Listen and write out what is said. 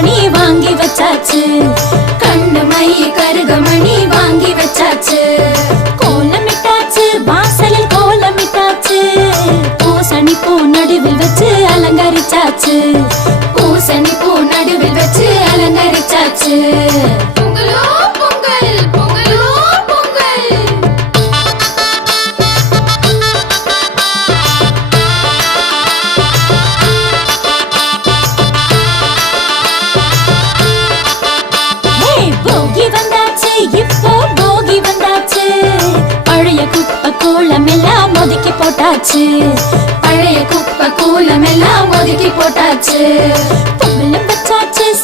கருகமணி வாங்கி வச்சாச்சு. கண்ணு மை கருகமணி வாங்கி வச்சாச்சு. கோலமிட்டாச்சு, வாசலில் கோலமிட்டாச்சு. பூசணி பூ நடுவில் வச்சு அலங்கரிச்சாச்சு. பூசணி பூ நடுவில் வச்சு அலங்கரிச்சாச்சு. பொங்கலோ பொங்கல், பொங்கலோ பொங்கல். போகி வந்தாச்சு, இப்போ போகி வந்தாச்சு. பழைய குப்பை கூலம் எல்லாம் ஒதுக்கி போட்டாச்சு. பழைய குப்பை கூலம் எல்லாம் ஒதுக்கி போட்டாச்சு. பொங்கலும் வச்சாச்சு,